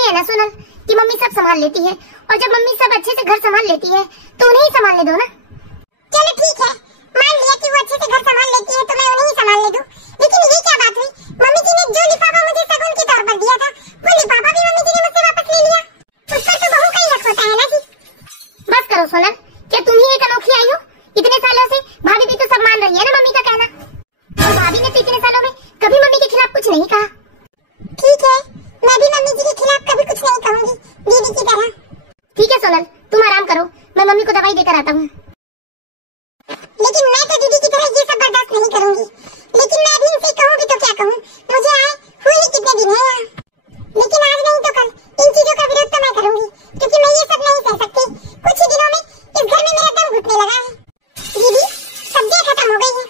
नहीं है ना सोनल कि मम्मी सब संभाल लेती है, और जब मम्मी सब अच्छे से घर संभाल लेती है तो उन्हें ही संभालने दो ना। चलो ठीक है, मान लिया कि वो अच्छे से घर संभाल लेती है तो मैं उन्हें ही संभालने दूं। लेकिन ये क्या बात हुई, मम्मी जी ने जो लिफाफा मुझे शगुन के तौर पर दिया था वो लिफाफा भी मम्मी जी ने मुझसे वापस ले लिया। उस पर तो बहू का ही हक होता है ना जी। बस करो सोनल, क्या तुम ही एक अनोखी आई हो? इतने सालों से भाभी भी तो सब मान रही है ना मम्मी का कहना, और भाभी ने तो इतने सालों में कभी मम्मी के खिलाफ कुछ नहीं कहा। ठीक है, मैं भी मम्मी जी के खिलाफ कभी कुछ नहीं कहूंगी, दीदी की तरह। ठीक है सोनल, तुम आराम करो, मैं मम्मी को दवाई देकर आता हूँ। लेकिन मैं तो दीदी की तरह ये सब बर्दाश्त नहीं करूंगी। लेकिन मैं भी इनसे कहूँ भी तो क्या कहूँ, मुझे आए हुए ही कितने दिन है यहाँ। लेकिन आज नहीं तो कल इन चीजों का विरोध तो मैं करूंगी, क्योंकि मैं ये सब नहीं सह सकती। कुछ ही दिनों में इस घर में मेरा दम घुटने लगा है। दीदी, सब्जियां खत्म हो गई है।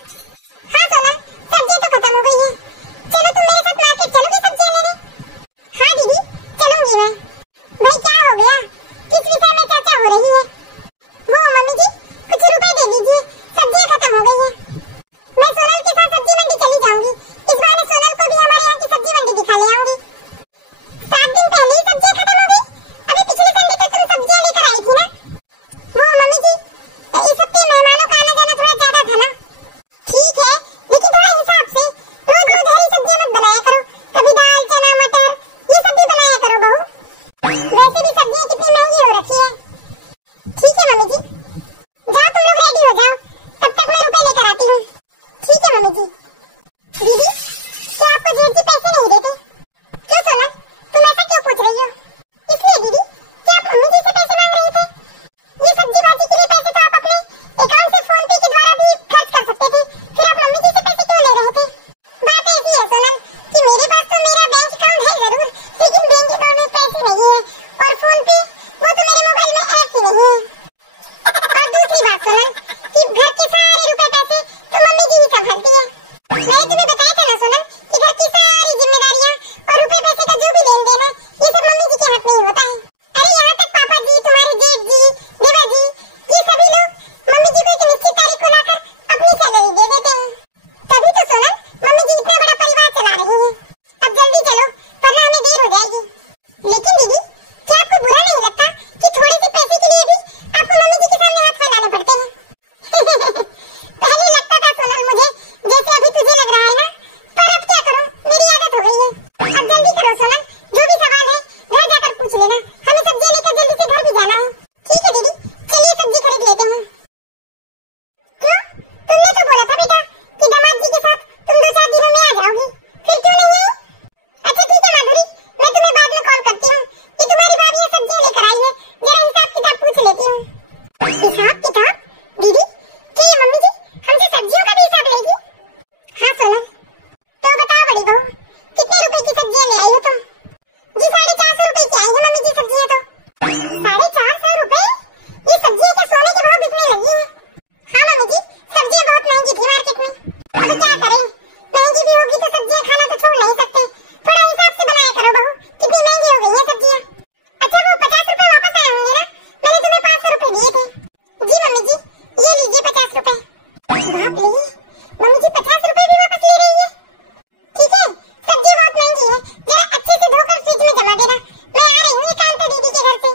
हाँ सोनल, सब्जियां तो खत्म हो गई है। चलो तुम मेरे साथ मार्केट चलोगी सब्जियां लेने? हाँ दीदी, चलूंगी मैं। भाई क्या हो गया, किस विषय में चर्चा हो रही है? वो मम्मी जी, कुछ रुपए दे दीजिए, सब्जियां खत्म हो गई है। मैं सोनल के साथ सब्जी मंडी चली जाऊंगी। इस बार सोनल को भी हमारे यहाँ की सब्जी मंडी दिखा ले आऊंगी। 7 दिन पहले ही सब्जियां खत्म हो गई। अभी पिछले संडे तक तुम सब्जियां लेकर आई थी ना? वो मम्मी जी, इस हफ्ते मेहमानों का आना जाना थोड़ा ज्यादा था ना। ठीक है, लेकिन थोड़ा हिसाब से, रोज रोज हरी सब्जियां मत बनाया करो। कभी दाल, चना, मटर ये सब भी बनाया करो बहू। वैसे भी सब्जियां कितनी महंगी हो रखी है। ठीक है मम्मी जी, जाओ तुम लोग रेडी हो जाओ, तब तक मैं रुपए लेकर आती हूँ। ठीक है मम्मी जी। दीदी, क्या आपको जेठ जी पैसे नहीं देते? क्यों सोनल, तुम ऐसा क्यों पूछ रही हो? इसलिए दीदी, क्या आप मम्मी जी से पैसे मांग रहे थे? ये सब्जी भाजी के लिए पैसे तो आप अपने अकाउंट से फोन पे के द्वारा भी खर्च कर सकते थे, फिर आप मम्मी जी से पैसे क्यों ले रहे थे? बात ऐसी है सोनल कि मेरे पास तो मेरा बैंक अकाउंट है जरूर, लेकिन बैंक अकाउंट में पैसे नहीं है, और फोन पे वो तो मेरे मोबाइल में ऐप ही नहीं है। और दूसरी बात सोनल कि घर के सारे रुपए पैसे तो मम्मी जी ही संभालती है। मैंने तुम्हें बताया था ना सोनल कि घर की सारी जिम्मेदारियां और रुपए पैसे का जो भी लेन देन है ये सब मम्मी जी के हाथ में ही होता है। अरे यहाँ तक पापा जी, तुम्हारे जेठ जी, देवर जी, ये सभी लोग मम्मी जी को एक निश्चित तारीख को लाकर अपनी सैलरी दे देते हैं। तभी तो सोनल मम्मी जी इतना बड़ा परिवार चला रही है। अब जल्दी चलो वरना हमें देर हो जाएगी। लेकिन दीदी, क्या आपको बुरा नहीं लगता कि थोड़े से पैसे के लिए भी आपको मम्मी जी के सामने हाथ फैलाने पड़ते हैं? पहले लगता था सोनल मुझे जैसे अभी तुझे लग रहा है ना, पर अब क्या करूं, मेरी आदत हो गई है। अब जल्दी करो सोनल, जो भी सवाल है घर जाकर पूछ लेना, हमें सब्जियां लेकर जल्दी से घर भी जाना है। ठीक है दीदी, चलिए सब्जी खरीद लेते हैं। क्यों, तुमने तो बोला था बेटा कि दामाद जी के साथ तुम 2-4 दिनों में आ जाओगी, फिर क्यों नहीं आई? अच्छा ठीक है माधुरी, मैं तुम्हें बाद में कॉल करती हूँ। ये तुम्हारी भाभी सब्जियां लेकर आई है, जरा हिसाब किताब पूछ लेती हूँ। हिसाब किताब? दीदी, क्या ये मम्मी जी हमसे सब्जियों का भी हिसाब लेगी? हाँ सोनल, तो बताओ बड़ी बहू, कितने रुपए की सब्जियां ले आई हो तुम? जी 450 रुपए की आई है मम्मी जी सब्जियां तो। 450 रुपए? ये सब्जियां क्या सोने के भाव बिकने लगी हैं? हाँ मम्मी जी, सब्जियां बहुत महंगी थी मार्केट में। अब क्या करें, महंगी भी होगी तो सब्जियां खाना तो छोड़ नहीं सकते। थोड़ा हिसाब से बनाया करो बहू, कितनी महंगी हो गई है सब्जियां। अच्छा वो 50 रुपए वापस आए होंगे ना, मैंने तुम्हें 500 रुपए दिए थे। जी मम्मी जी, ये लीजिए 50 रुपए। बाप रे, मम्मी जी 50 रुपए भी वापस ले रही है। ठीक है, सब्जी बहुत महंगी है, जरा अच्छे से धोकर फ्रिज में जमा देना, मैं आ रही हूँ एकांत दीदी के घर से।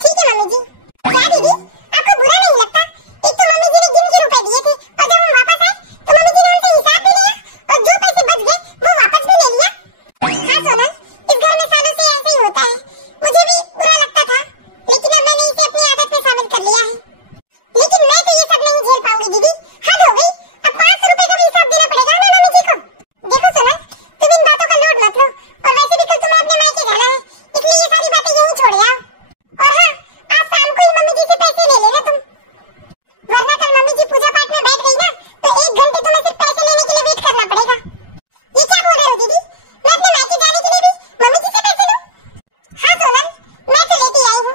ठीक है मम्मी जी। क्या दीदी, आपको बुरा नहीं लगता? एक तो मम्मी जी ने गिन के रुपए दिए थे, और जब हम वापस आए तो मम्मी जी ने हमसे हिसाब भी लिया, और जो पैसे बच गए वो वापस भी ले लिया। हाँ सोनल, इस घर में सालों से ऐसे ही होता है, मुझे भी बुरा लगता था, लेकिन अब मैंने इसे अपनी आदत में शामिल कर लिया है। लेकिन मैं तो ये सब नहीं झेल पाऊंगी दीदी, हद हो गई। अब 500 रुपए का भी हिसाब देना पड़ेगा ना मम्मी जी को। देखो सोनल, तुम इन बातों का लोड मत लो, और वैसे भी कल तुम्हें अपने मायके जाना है, इसलिए ये सारी बातें यहीं छोड़ आओ। और हाँ, आज शाम को ही मम्मी जी से पैसे ले लेना तुम, वरना कल मम्मी जी पूजा पाठ में बैठ गई ना तो 1 घंटे तुम्हें सिर्फ पैसे लेने के लिए वेट करना पड़ेगा। ये क्या बोल रहे हो दीदी, मैं अपने मायके जाने के लिए भी मम्मी जी से पैसे लूं? हाँ सोनल, मैं तो लेती आई हूँ,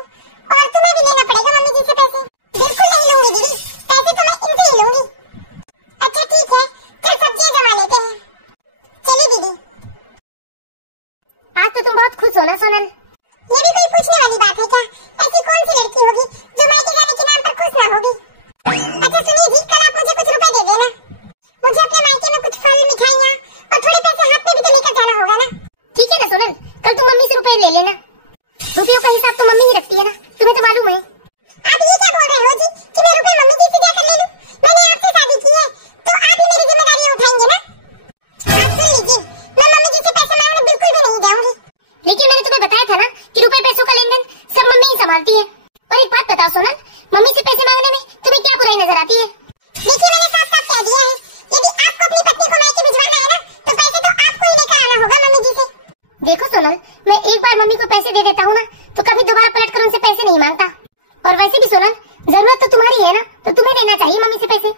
और तुम्हें भी लेना पड़ेगा मम्मी जी से पैसे। बिल्कुल नहीं लूंगी दीदी, पैसे तो मैं इनसे ही लूंगी। अच्छा ठीक है, चल सब्जियां जमा लेते हैं। चलिए दीदी। आज तो तुम बहुत खुश हो ना सोनल? ये भी कोई पूछने वाली बात है क्या? ऐसी कौन सी लड़की होगी जो मायके जाने के नाम पर खुश ना होगी? अच्छा सुनिए जी, कल आप मुझे कुछ रुपए दे देना, मुझे अपने मायके में कुछ फल, मिठाइयाँ और थोड़े पैसे हाथ में भी तो लेकर जाना होगा ना। ठीक है ना सोनल, कल तुम मम्मी से रुपए ले लेना। रुपयों का हिसाब तो मम्मी ही रखती है ना, तुम्हें तो मालूम है। आप ये क्या बोल रहे हो जी कि मैं रुपए मम्मी जी से जाकर ले लूं? मैंने आपसे शादी की है तो आप ही मेरी जिम्मेदारियां उठाएंगे ना। आप सुन लीजिए, मैं मम्मी जी से पैसे मांगने बिल्कुल भी नहीं जाऊंगी। लेकिन मैंने तुम्हें बताया था ना कि रुपए पैसों का लेन देन सब मम्मी ही संभालती है। और एक बात बताओ सोनल, मम्मी से पैसे मांगने में तुम्हें क्या बुराई नजर आती है? देखिए मैंने साफ साफ कह दिया है, यदि आपको अपनी पत्नी को मायके भिजवाना है ना तो पैसे तो आपको ही लेकर आना होगा मम्मी जी से। देखो सोनल, मैं एक बार मम्मी को पैसे दे देता हूँ ना तो कभी दोबारा पलट कर उनसे पैसे नहीं मांगता। और वैसे भी सोनल, जरूरत तो तुम्हारी है ना, तो तुम्हें लेना चाहिए मम्मी से पैसे।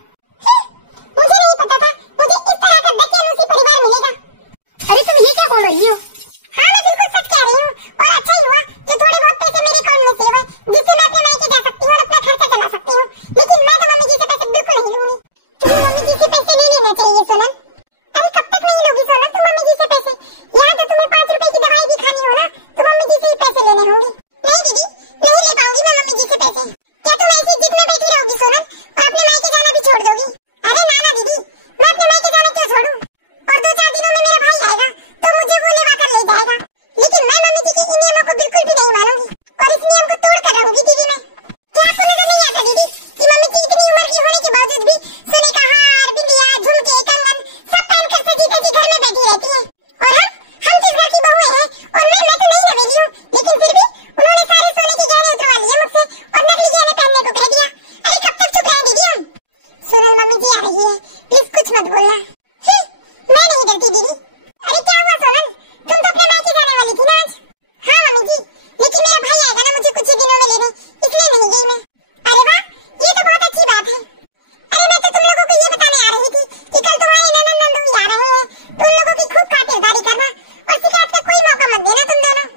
मुझे नहीं पता था मुझे इस तरह का दकियानूसी परिवार मिलेगा। अरे तुम ये क्या बोल रही हो? हाँ मैं बिल्कुल सच कह रही हूँ, और अच्छा ही हुआ जो थोड़े बहुत पैसे मेरे अकाउंट में सेव है, जिससे मैं अपने मायके जा सकती हूँ और अपना खर्चा चला सकती हूँ। लेकिन मैं तो मम्मी जी से पैसे बिल्कुल नहीं लूंगी। तुम्हें मम्मी जी से पैसे नहीं लेना चाहिए सोनल। अरे कब तक नहीं लोगी सोनल तुम मम्मी जी से पैसे? यहाँ तो तुम्हें 5 रुपए की दवाई भी खानी हो ना तो मम्मी जी से ही पैसे लेने होंगे। नहीं दीदी, नहीं ले पाऊंगी मैं मम्मी जी से पैसे। क्या तुम ऐसी जिद में बैठी रहोगी सोनल और अपने मायके जाना भी छोड़ दोगी? अरे ना दीदी, मैं अपने मायके जाना क्यों छोड़ूं? और 2-4 दिनों में मेरा भाई आएगा तो मुझे वो लेवा कर ले जाएगा। लेकिन मैं मम्मी जी के इन नियमों को बिल्कुल भी नहीं मानूंगी और इस नियम को तोड़ कर रहूंगी दीदी मैं। क्या आपको नजर नहीं आता दीदी कि मम्मी जी इतनी उम्र की होने के बावजूद भी सोने का हार, बिंदिया, झुमके, कंगन सब पहनकर सजी धजी घर में बैठी रहती है? और हम जिस घर की बहुएं हैं, और मैं तो नहीं नवेली हूँ, लेकिन फिर भी उन्होंने सारे सोने के गहने उतरवा लिए मुझसे और नकली गहने पहनने को कह दिया। अरे कब तक चुप रहें दीदी हम? सोनल मम्मी जी आ रही है, प्लीज कुछ मत बोलना। मैं नहीं डरती दीदी। अरे क्या हुआ सोनल, तुम तो अपने मायके जाने वाली थी ना आज? हाँ मम्मी जी, लेकिन मेरा भाई आएगा ना मुझे कुछ ही दिनों में लेने, इसलिए नहीं गई मैं। अरे वाह, ये तो बहुत अच्छी बात है। अरे मैं तो तुम लोगों को ये बताने आ रही थी कि कल तुम्हारे ननद नंदू आ रहे हैं, तो उन लोगों की खूब खातिरदारी करना और शिकायत का कोई मौका मत देना तुम दोनों।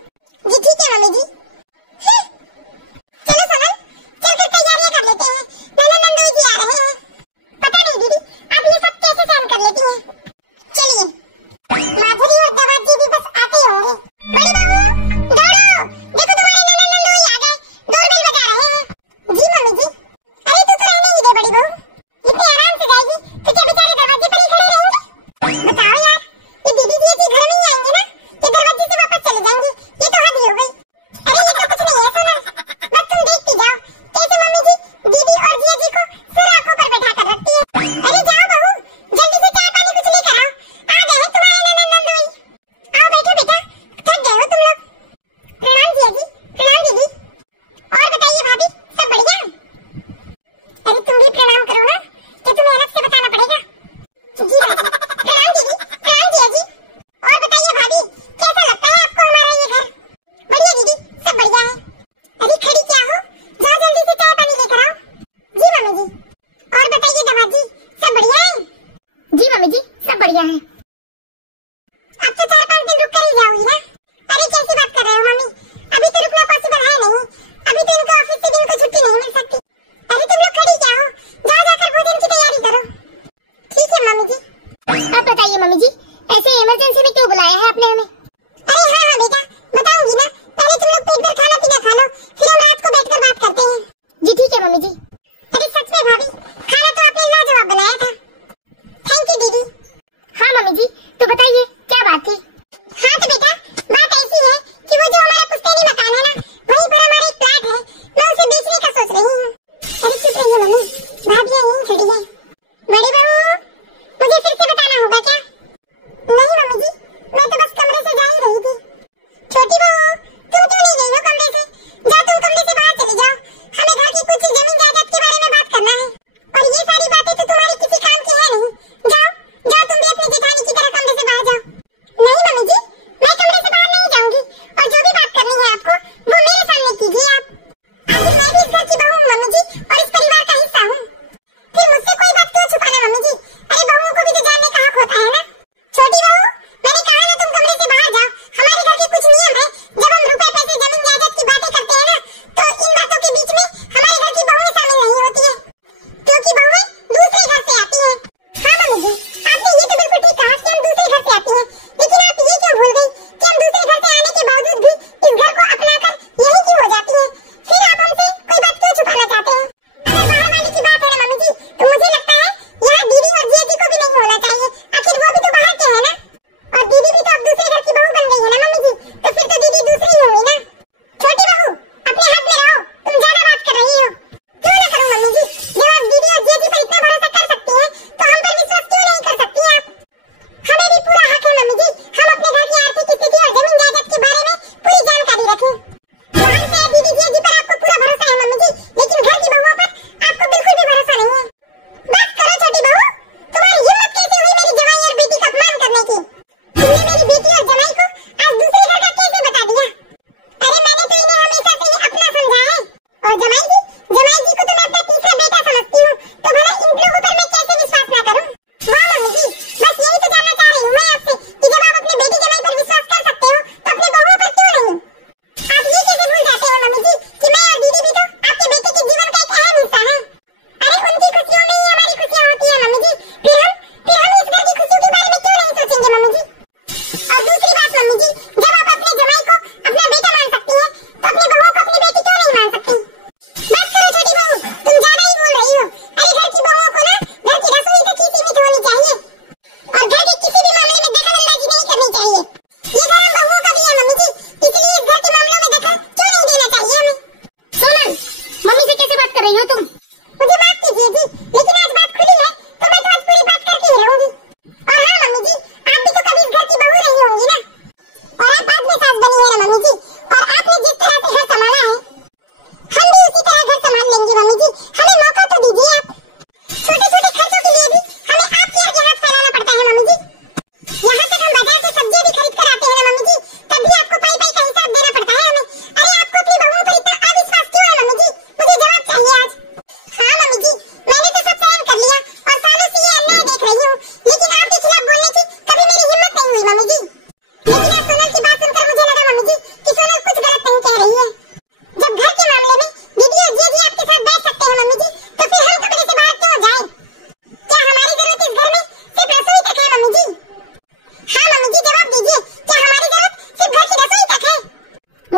जी ठीक है मम्मी जी। चलो सोनल, चलकर तैयारियां कर लेते हैं, ननद नंदू जी आ रहे हैं। पता नहीं दीदी आप ये सब कैसे सहन कर लेती हैं। चलिए, माधुरी और दवात जी भी बस आते ही होंगे। बड़ी बहू दौड़ो, देखो तुम्हारे ननद नंदोई आ गए, डोरबेल बजा रहे हैं। जी मम्मी जी। अरे तू तो रहने ही दे बड़ी बहू, इतने आराम से जाएगी तो क्या बेचारे दरवाजे पर ही खड़े रहेंगे? बताओ यार, ये दीदी जी ऐसी घर में ही आएंगे ना, ये दरवाजे से वापस चले जाएंगे? ये तो हद ही हो गई। अरे ये तो कुछ नहीं है सोनल, बस तुम देखती जाओ कैसे मम्मी जी दीदी और जिया जी को सिर आंखों पर बैठा कर रखती है। अरे जाओ बहू, जल्दी से चाय पानी कुछ लेकर आओ, आ गए हैं तुम्हारे ननद नंदोई। आओ बैठो बेटा, थक गए हो तुम लोग। प्रणाम जिया जी, प्रणाम दीदी। और बताइए भाभी, सब बढ़िया? अरे तुम भी प्रणाम करो ना, क्या तुम्हें अलग से बताना पड़ेगा? जी भाभी। प्रणाम दीदी, प्रणाम जिया जी। और बताइए भाभी, कैसा लगता है आपको हमारा ये घर? बढ़िया दीदी, सब बढ़िया है। अरे खड़ी क्या हो, जाओ जल्दी से चाय पानी लेकर आओ। जी मम्मी जी। और बताइए दवा जी, सब बढ़िया है? जी मम्मी जी, सब बढ़िया है। अब तो 4-5 दिन रुक कर ही जाओगी ना? अरे कैसी बात कर रहे हो मम्मी, अभी तो रुकना पॉसिबल है नहीं, अभी तो इनका ऑफिस से दिन को छुट्टी नहीं मिल सकती। अरे तुम लोग खड़ी क्या हो, जाओ जाकर भोजन की तैयारी करो। ठीक है मम्मी जी। अब बताइए मम्मी जी, ऐसे इमरजेंसी में क्यों बुलाया है आपने हमें? अरे हाँ बेटा, बताऊंगी ना, पहले तुम लोग पेट भर खाना पीना खा लो, फिर हम रात को बैठकर बात करते हैं। जी ठीक है मम्मी जी। अरे सच में भाभी, खाना तो आपने लाजवाब बनाया था। थैंक यू दीदी। हाँ मम्मी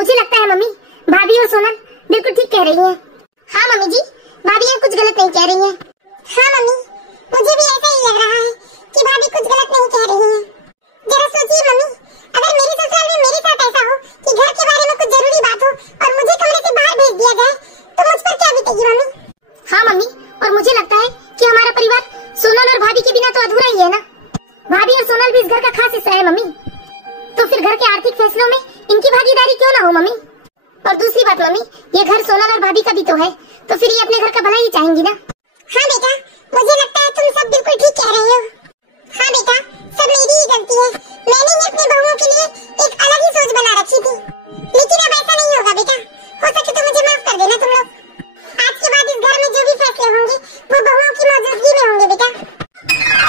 मुझे लगता है मम्मी भाभी और सोनल बिल्कुल ठीक कह रही हैं। हाँ मम्मी जी, भाभी यहाँ कुछ गलत नहीं कह रही हैं। हाँ मम्मी, मुझे भी ऐसा ही लग रहा है कि भाभी कुछ गलत नहीं कह रही हैं। जरा सोचिए मम्मी, अगर मेरे ससुराल में मेरे साथ ऐसा हो कि घर के बारे में कुछ जरूरी बात हो और मुझे कमरे से बाहर भेज दिया जाए तो मुझ पर क्या बीतेगी मम्मी? हाँ मम्मी, और मुझे लगता है कि हमारा परिवार सोनल और भाभी के बिना तो अधूरा ही है ना। भाभी और सोनल भी इस घर का खास हिस्सा है मम्मी, तो फिर घर के आर्थिक फैसलों में इनकी भागीदारी क्यों ना हो मम्मी? और दूसरी बात मम्मी, ये घर सोनल और भाभी का भी तो है, तो फिर ये अपने घर का भला ही चाहेंगी ना। हाँ बेटा, मुझे लगता है तुम सब बिल्कुल ठीक कह रहे हो। हाँ बेटा, सब मेरी ही गलती है। मैंने ही अपने बहुओं के लिए एक अलग ही सोच बना रखी थी, लेकिन अब ऐसा नहीं होगा बेटा। हो सके तो मुझे माफ कर देना तुम लोग। आज के बाद इस घर में जो भी फैसले होंगे वो बहुओं की मौजूदगी में होंगे बेटा।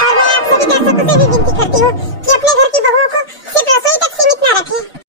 और मैं आप सभी दर्शकों से भी विनती करती हूँ कि अपने घर की बहुओं को सिर्फ रसोई तक सीमित न रखें।